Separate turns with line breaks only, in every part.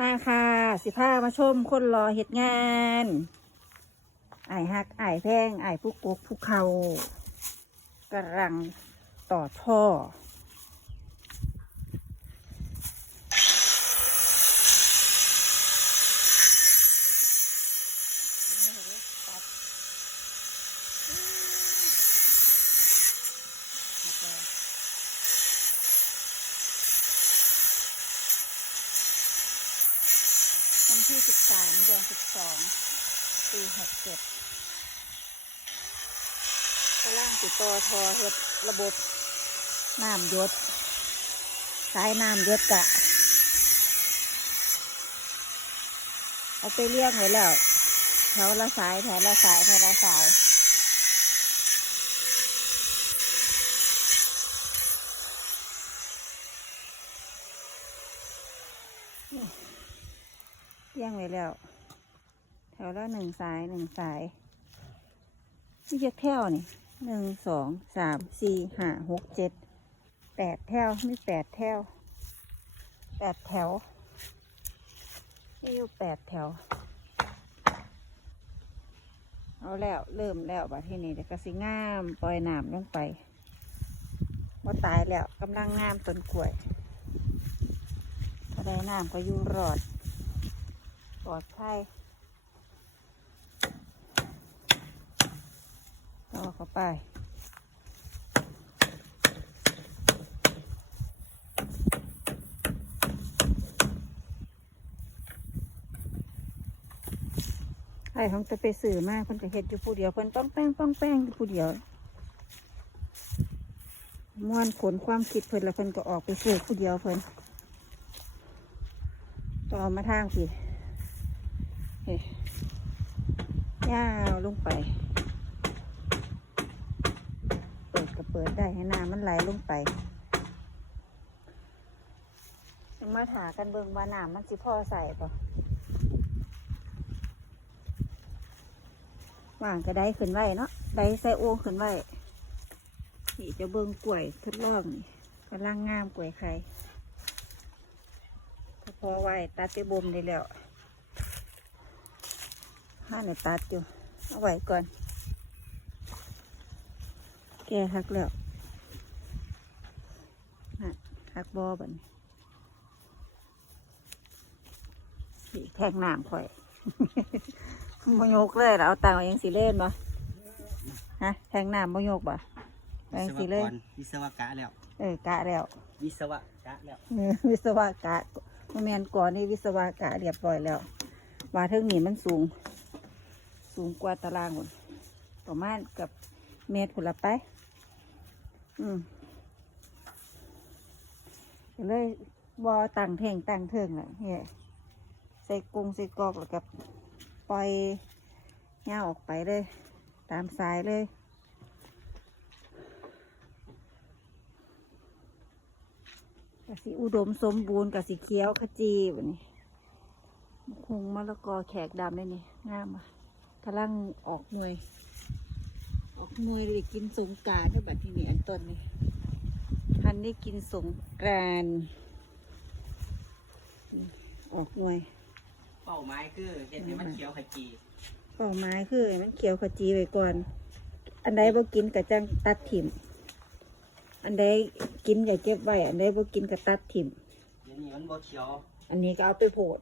มาค่ะ สิพามาชมคนรอเหตุงานไอ้ฮักไอ้ายแพงไอ้ผู้กกผู้เขากำลังต่อท่อ วันที่ 13 เดือน 12 ปี 67 ต่อทอเฮ็ดระบบน้ำยศสายน้ำยศกะ เอาไปเลี้ยงไว้แล้วแถวละสายแถวละสายแถวละสายเลี้ยงไว้แล้ว แถวละหนึ่งสายหนึ่งสายนี่จะแถวนี่ หนึ่งสองสามสี่ห้าหกเจ็ดแปดแถวมีแปดแถวแปดแถวมีอยู่แปดแถว เอาแล้วเริ่มแล้วบัดที่นี่เดี๋ยวก็สิงามปล่อยน้ำลงไปว่าตายแล้วกำลังงามต้นกล้วยถ้าได้น้ำก็อยู่รอดปลอดภัย ต่อเข้าไป ไอ้ของจะไปสื่อมากเพิ่นก็เฮ็ดอยู่ผู้เดียวเพิ่นต้องแป้งต้องแป้งอยู่ผู้เดียวม้วนขนความคิดเพิ่นแล้วเพิ่นก็ออกไปสื่อผู้เดียวเพิ่นต่อมาทางพี่เฮ้ยยาวลงไป เปิดได้ให้น้ำมันไหลลงไปมาถากันเบิ่งว่าน้ำมันสิพ่อใส่ปะว่างก็ได้ขึ้นไว้เนาะได้ใส่โอ่งขึ้นไว้นี่จะเบิ่งกล้วยทดลองนี่กำลังงามกล้วยไข่ถ้าพอไว้ตัดไปบ่มได้แล้วห้าในตัดอยู่เอาไว้ก่อน แกหักแล้วหักหักบอบัดนสีแทงน้ำข่อยมโยกเลยแล้วเอาตังค์เอาเองสิเล่นบ่ฮะแทงน้ำมโยกบ่เอาเองสิเล่น
วิศวกะแล้ว
เออกะแล้ว
วิศวกะแล้ว
เออวิศวกะโมเมนก่อนนี่วิศวกะเรียบร้อยแล้วว่าเทิงนี้มันสูง สูงกว่าตารางหมดประมาณเกับเมตรผุนละไป อืมเลยบอตั้งเทงตั้งเทิงแหละเฮ้ยใส่กรงใส่กอกแล้วกับปล่อยเงาออกไปเลย ตามสายเลยกสิอุดมสมบูรณ์กับสีเขียวขจีแบบนี้คงมะละกอแขกดำได้นี่งามอะกำลังออกหน่วย ออกหน่วยเลยกินสงกรารด้วยบัดที่นี่อันต้นนี่พันได้กินสงกรานต์อืมออกหน่วย
เป้าหมายคือเห็นให้มันเขียวขจี
เป้าหมายคือให้มันเขียวขจีไว้ก่อน อันใดบ่กินกะจังตัดถิ่ม อันใดกินอย่าเก็บไว้ อันใดบ่กินกะตัดถิ่ม
เดี๋ยวนี้มันบ่เขียว
อันนี้ก็เอาไปโพด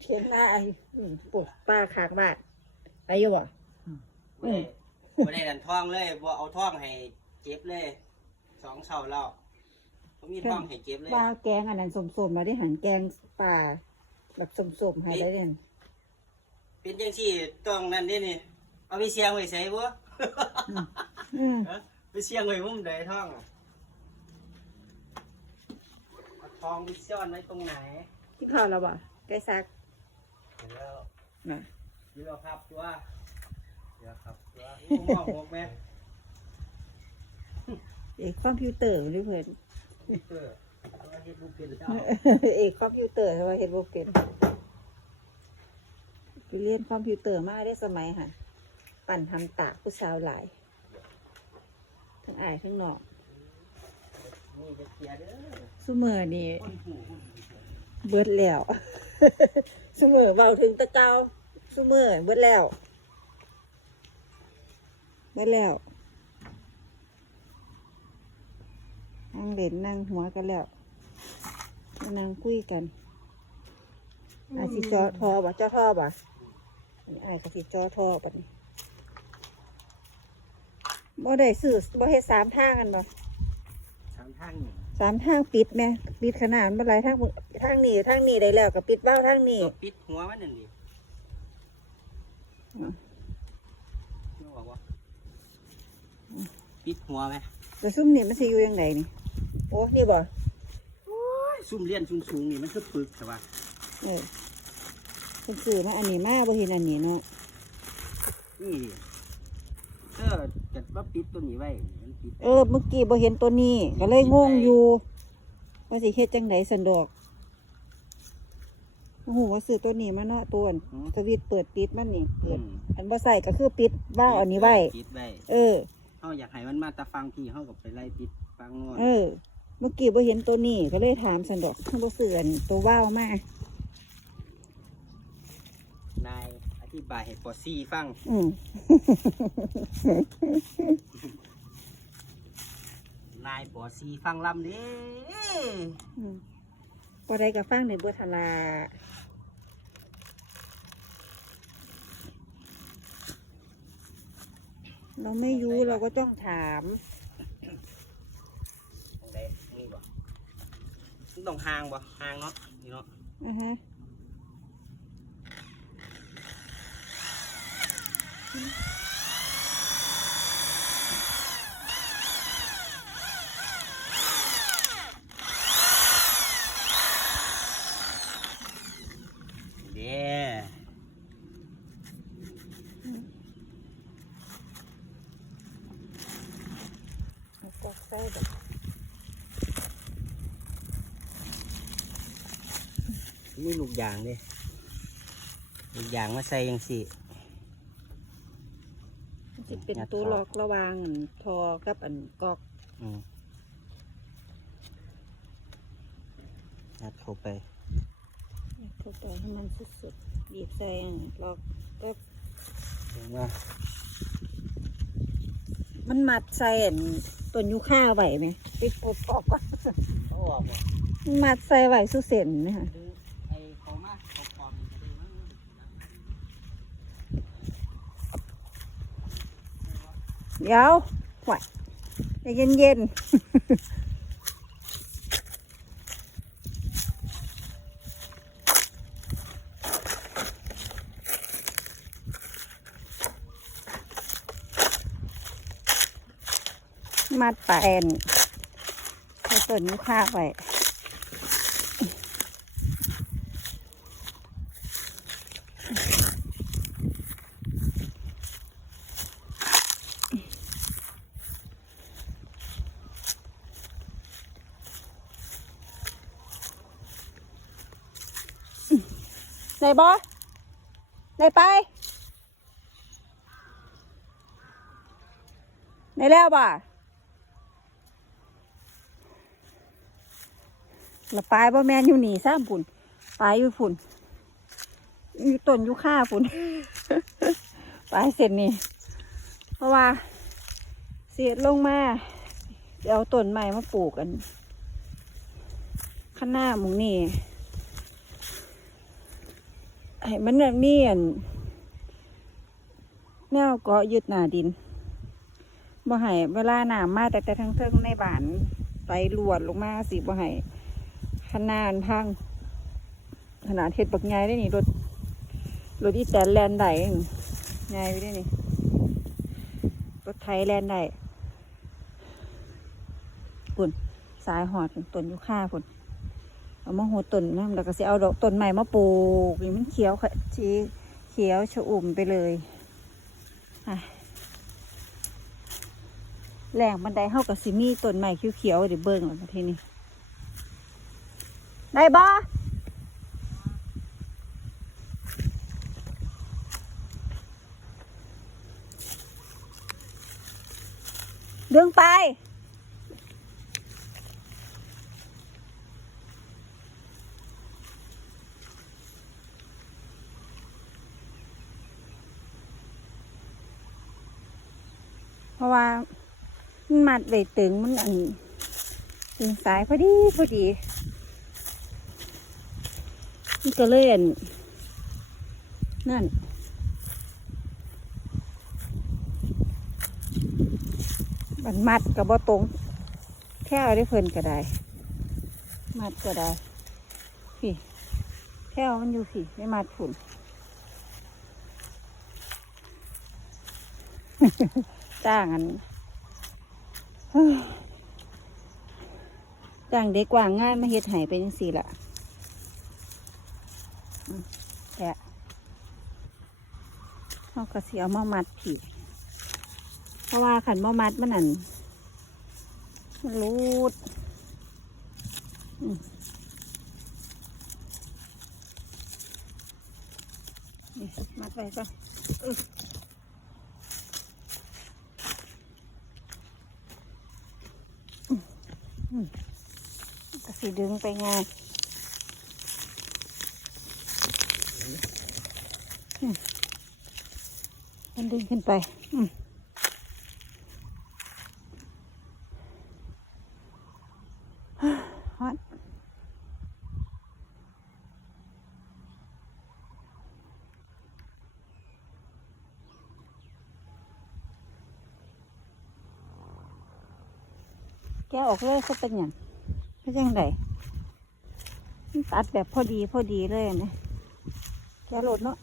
เทียนหน้าไอ้อืมปลูกป้าขางบ้านไปอยู่บ่
บ่ได้บ่ได้ดันท่องเลยบ่เอาท่องให้เก็บเลยสองเช้าแล้วบ่มีท่องให้เก็บเลย
ว่าแกงอันนั้นสมๆมาได้หันแกงป่าแบบสมๆให้ได้เด่น
เป็นจังซี่ต้องนั่นนี่นี่เอาไปเสียงไว้ใส่บ่
อืม
ฮะไปเสียงไว้มุมใดท่องอะเอาทองไปซ่อนไว้ตรงไหน
ที่ข้าวเราบ่ไก่ซัก
เห็นแล้ว
นะ
เดี๋ยวครับตัว เดี๋ยวครับตัวอู้มองหกแม่
เอกคอมพิวเตอร์หรือเพื่อน
เออเอาเฮ็ดบ่เป็นแล้ว
เอกคอมพิวเตอร์ว่าเห็นบ่เป็นไปเรียนคอมพิวเตอร์มาได้สมัยค่ะ ปั่นทำตากผู้สาวหลาย ทั้งอายทั้งนอก
นี่จะเสียเด้อ
สุเมอนี่
คนหูคนหู
สเบิดแล้วซุมือเบาถึงตะเกาซุมือเบิดแล้ว เบิดแล้วนั่งเล่นนั่งหัวกันแล้วมานั่งคุยกันอาสิจอทอบ่เจ้าทอบ่อันนี้อายก็สิจอทอบัดนี้บ่ได้ซื้อบ่เฮ็ดสามทางกันบ่
สามทางนี่
สามทางปิดแม่ปิดขนาดบ่หลายทางทางนี้ทางนี้ได้แล้วก็ปิดเบ้าทางนี้
ตัวปิดหัวมันนั่นดิ
อืม
นึกออกว่า ปิดหัวไหม
แต่ซุ่มนี่มันสิอยู่ยังไงนี่ โอ้ นี่บ่
ซุ่มเลี้ยนสูงๆนี่มันคือปึกแต่ว่า
เออเป็นสื่อมาอันนี้มาบ่เห็นอันนี้เนาะ
นี่เออจัดว่าปิดตัวนี้ไว้มันปิด
เออ เมื่อกี้บ่เห็นตัวนี้ ก็เลยงงอยู่ ว่าสิเฮ็ดจังไดสันดอกโอ้โหว่าซื้อตัวนี้มาเนาะตัวอันสวิตช์เปิดปิดมันนี่เปิ
อื
ด
ม
อันบ่ใส่ก็คือปิดว่าวอันนี้ไว้
ปิดไว้
เออ
เฮาอยากให้มันมาแตะฟังพี่เฮากับไปไล่ปิดฟังโน่น
เออ เมื่อกี้บ่เห็นตัวนี้ก็เลยถามสันดอกเพิ่นบ่ซื้ออันตัวว่าวมา
นายอธิบายให้ปอซี่ฟัง
อืม
นายปอซี่ฟังลำเด้
อืมบ่ได้ก็ฟังในเบิดทลา เราไม่รู้เราก็ต้องถาม
ตรงใดนี่บ่มันต้องห่างบ่ห่างเนาะนี่เนาะ
อือฮะ
เด้
เอากอก ใส่แบบ
นี่ลูกยางเด้ลูกยางมาใส่ยังสิ
มันสิเป็น
งัด
ตัว
เข้า
ล็อกระหวางอันทอกับอันกอก
อืมยัดเข้าไป
เข้าไปให้มันสุดๆบีบใส่อันล็อกก็
เห็นว่า
มันมัดใส่อัน ต้นยูค่าไหวไหมปิดปบออกก่อน
เขาออกบ่
มันมัดใส่ไหวสุดเส้นไหมคะ
ดึงไอ้เขามาเขาปลอมมันจะได้มั้ง
เดี๋ยวไหวใจเย็นๆ มัดปลาแอนใส่ต้นยูค่าไว้ได้บ่ได้ไปได้แล้วบ่ ละปลายบ่แมนอยู่หนี่ซ้ำพุ่นปลายอยู่พุ่นอยู่ต้นอยู่ข้าพุ่นปลายเสร็จนี่เพราะว่า เสียดลงมาเดี๋ยวต้นใหม่มาปลูกกัน ข้างหน้าหมุงนี่ให้มันน่ะมีอันแนวเกาะยึดหนาดินบ่ให้เวลาหน้ำมาแต่แต่ทั้งเทิงในบ้านไหลรวดลงมาสิบ่ให้ ขนาดพังขนาดเฮ็ดบักใหญ่ได้นี่รถรถอีแตนแลนได้ใหญ่ไปได้นี่รถไทยแลนได้ปุ่นสายหอดต้นยุค่าปุ่นเอามาโหดต้นนะแล้วก็สิเอาดอกต้นใหม่มาปลูกนี่มันเขียวค่ะชีเขียวชอุ่มไปเลยแหล่งบันไดเข้ากับสิมี่ต้นใหม่เขียวๆเดี๋ยวเบิ่งแล้วทีนี้ ได้บ่ดึงไป เพราะว่า มันมัดไว้ตึงมันอันตึงสายพอดี พอดี มันก็เลยอันนั่น มันมัดกับบ่ตรงแค่เอาได้เพิ่นก็ได้ มัดก็ได้พี่แค่เอามันอยู่พี่ไม่มัดฝุ่นจ้างอันจ้างเด็กกว่างงานมาเฮ็ดไห้เป็นจังสี่ละ แกะเขาก็สิเอามามัดผีเพราะว่าขันมามัดมันนั่นมันรูดมัดไว้ก่อนอึ๊บก็สิดึงไปง่ายอืมมัน ดึงขึ้นไปอืมฮอตแกออกเลยเขาเป็นอย่างเป็นยังไงมันตัดแบบพอดีพอดีเลยนะแกโหลดเนาะ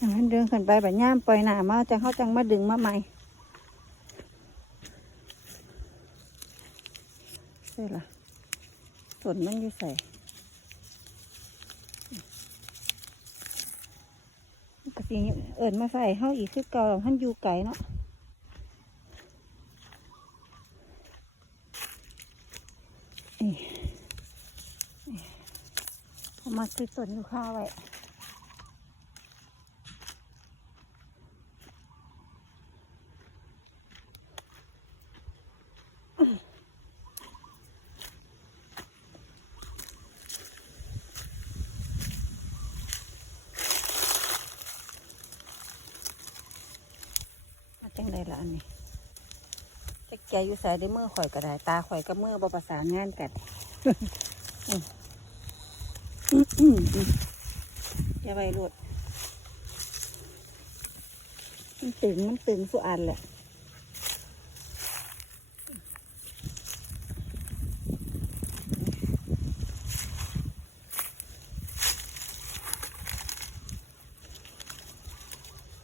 มันดึงขึ้นไปแบบย่ามปล่อยหนามาจะเขาจังมาดึงมาใหม่ใช่ละส่วนมันอยู่ใส่กสิเอิญมาใส่เข้าอีกคือเก่าท่านอยู่ไก่เนาะเอามาคือต้นยูคาไว้าจังไดละ อันนี้จะแกอยู่ใส่ได้มือข่อยก็ได้ตาข่อยกับมือบประสานงานกันอย่าไปรวดมันตึงมันตึงสุอันแหละ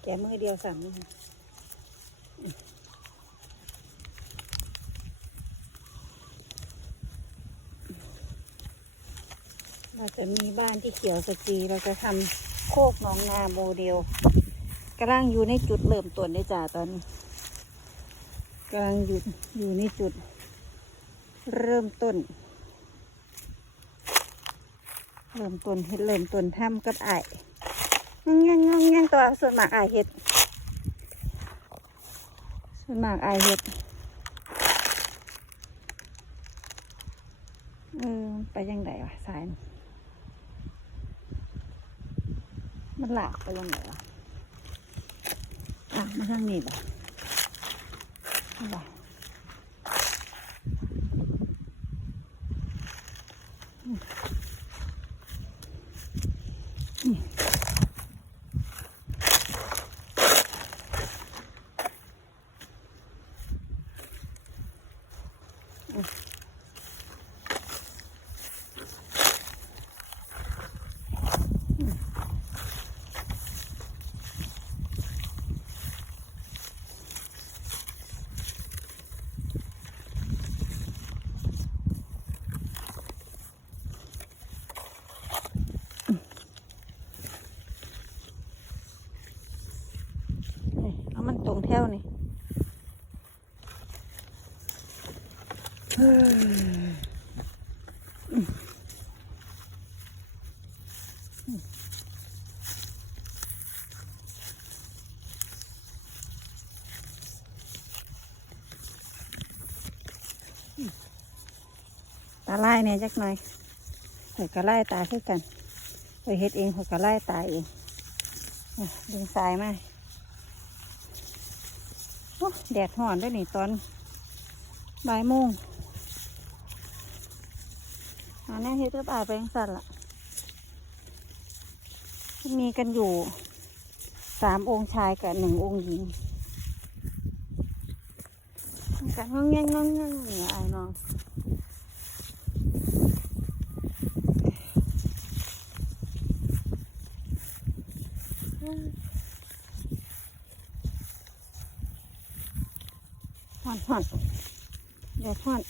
แกมือเดียวสั่งนี่เรา จะมีบ้านที่เขียวสจีเราจะทำโคกหนองนาโมเดลกำลังอยู่ในจุดเริ่มต้นได้จ้าตอนนี้กำลังอยู่อยู่ในจุด เริ่มต้น เริ่มต้นเฮ็ดเริ่มต้นทำกับไอ้ยยังยังยังยังตัวส่วนมากไอ้ายเฮ็ดส่วนมากไอ้ายเฮ็ดเออไปยังไงวะสายนี่ มันหลากไปตรงไงวะอะมาทางนี้บ่บ่อืมอืมนี่เอามันตรงแถวนี่เฮ้ยอืมอืมอืม ตาไล่เนี่ยจักหน่อยข่อยก็ไล่ตาคือกันข่อยเฮ็ดเองข่อยก็ไล่ตาเองดึงสายมาแดดห่อนด้วยนี่ตอนบ่ายโมงหาแน่เฮ็ดเรียบอายไปยังสั่นละมีกันอยู่สามองค์ชายกับหนึ่งองค์หญิงกัน งองแงงงองแงงเนี่ยอายน้องห่อนห่อนเดี๋ยวห่อน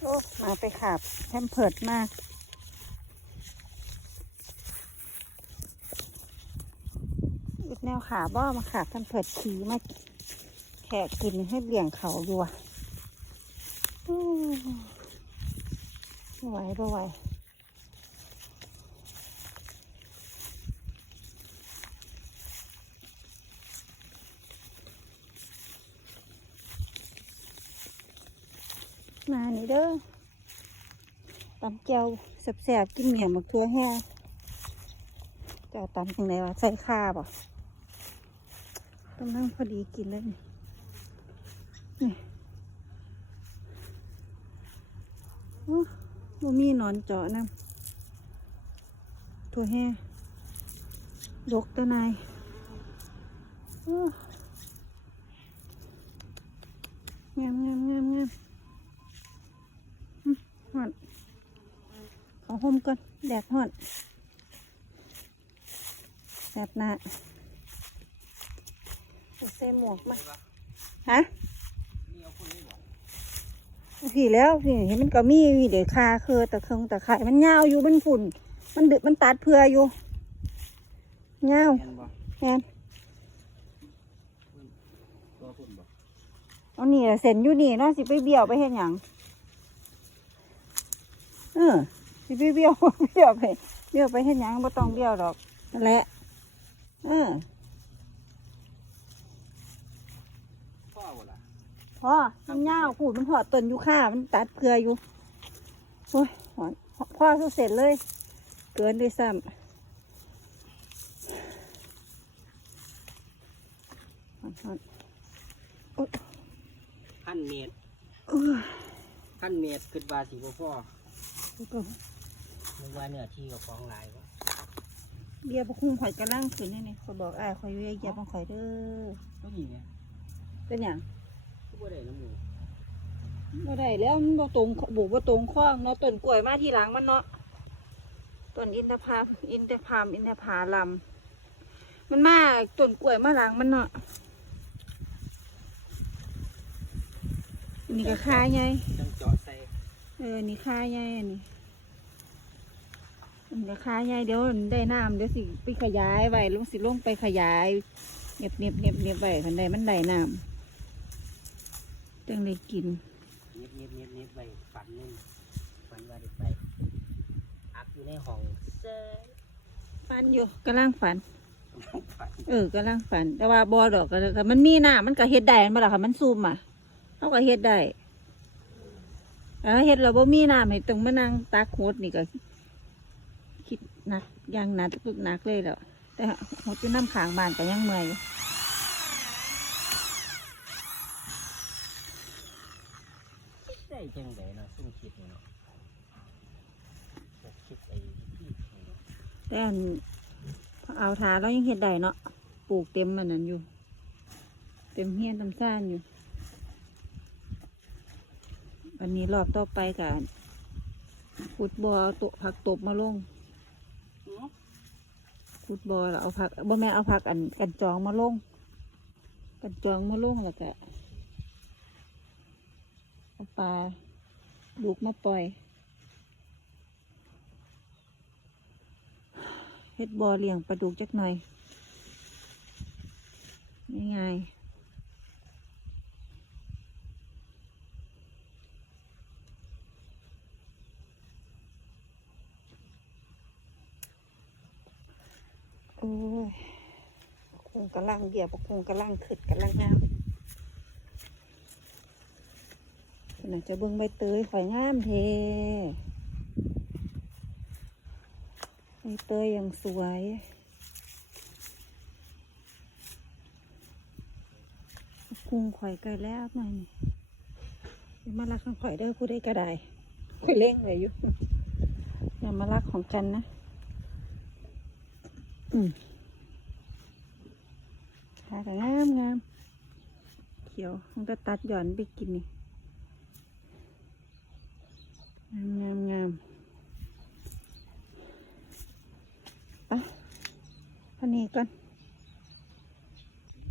โอ้มาไปขาบแทมเพิดมาก อีกแนว ขาบ่มาขาบแทมเพิดขีมาแขกกินให้เบี่ยงเขาอยู่อะไม่ไหวไม่ไหวมานี่เด้อตำแก้วแสบๆกินเหนียวหมกทั่วแห้งจะเอาตำยังไงวะใส่ข้าบ่ำลังพอดีกินเลยนี่นี่โอ้บ่มีนอนเจาะน้ำทั่วแห้งดกตะนายโอ้งามงามงามงามหอนขอห่มก่อน แดดหอนแสบหนา ใส่หมวกมาฮะ
นี่เอาคนนี้บอก
พี่แล้วพี่เห็นมันก็มีมีเดี๋ยวคาคือตะเคืองตะไคร่มันยาอยู่มันฝุ่น มันดึกมันตัดเพื่ออยู่ยา
เงา
น
ตัวคุณบอก
เอานี่เส้นอยู่นี่เนาะสิไปเบี้ยวไปเห็นหยังเออสิไปเบี้ยวเบี้ยวไปเบี้ยวไปเห็นหยังบ่ต้องเบี้ยวดอกนั่นแหละเออ
พ่อบ่ล่ะ
พอมันยาวพูดมันหอดต้นอยู่ค่ามันตัดเกลืออยู่โอ้ยหอนพ่อสุเสร็จเลย เกินด้วยซ้ำหอนหอน
พันเมตร
เออ
พันเมตรขึ้นบาสีบ่พ่อ
แล้วก็
นึกว่าเนื้อที่กับของหลายวะ
เบียร์พวกคุ้งข่อยกระล่างขึ้นนี่นี่ข่อยบอกอ้ายข่อยอยู่อย่าบังข่อยเด้อ
ก็นี่เนี่ย
เป็นหยัง
ก็บ่ได้น้ำหมู
บ่ได้แล้วมันบ่ตรงบุบ่ตรงข้องเนาะต้นกล้วยมาทีหลังมันเนาะต้นอินทผาอินทผามอินทผาลำมันมาต้นกล้วยมาหลังมันเนาะอันนี่ก็ค่าใหญ่
จังเจาะใส่
เอออันนี่ค่าใหญ่อันนี้อันนี้ก็ค่าใหญ่เดี๋ยวมันได้น้ำเดี๋ยวสิไปขยายไว้ลงสิลงไปขยายเนียบเนียบเนียบเนียบไว้คันใดมันได้น้ำ จังได้กิน
เน็บเน็บเน็บเน็บไปฝันนึงฝันว่าได้ไปอักอยู่ในห้องเซ่
ฝันอยู่กำลังฝัน
ฝัน
เออกำลังฝัน แต่ว่าบอดอกก็ก็มันมีน้ำมันก็เฮ็ดได้มาละค่ะมันซูมอะเขาก็เฮ็ดได้แล้วเฮ็ดเราบ่มีน้ำให้ต้องมานั่งตักโหดนี่ก็คิดหนักอยังหนักหนักเลยแล้วแต่โหดอยู่น้ำขางบ้านก็ยังเมื่อยอยู่
ได้ จังไดเนาะซุ่มคิดนี่เนาะแบบคิดไอ้ที่
แต่อันเอาทาเรายังเฮ็ดได้เนาะปลูกเต็มมันนั้นอยู่ เต็มเฮียนตำซ่านอยู่วันนี้รอบต่อไปกันขุดบ่อเอาโตะผักตบมาลงขุดบ่อแล้วเอาผักบ่แม่นเอาผักอันกันจองมาลงกันจองมาลงแล้วก็เอาป ลาลูกมาปล่อยเฮ็ดบอเลี้ยงปลาดุกจักหน่อยง่ายๆโอ้ยคงกำลังเบียบคงกำลังขึ้นกำลังงาม น่าจะเบิ่งใบเตยข่อยงามเทใบเตยอย่างสวยกุ้งข่อยใกลแล้วหน่อยนี่มารักของข่อยเด้อผู้ใดก็ได้ข่อยเล่งเลยอยู่อย่ามารักของกันนะ อืมขาแต่งามงามเขียว มันก็ตัดหย่อนไปกินนี่ งามงามงามไปะพันนี้ก่อน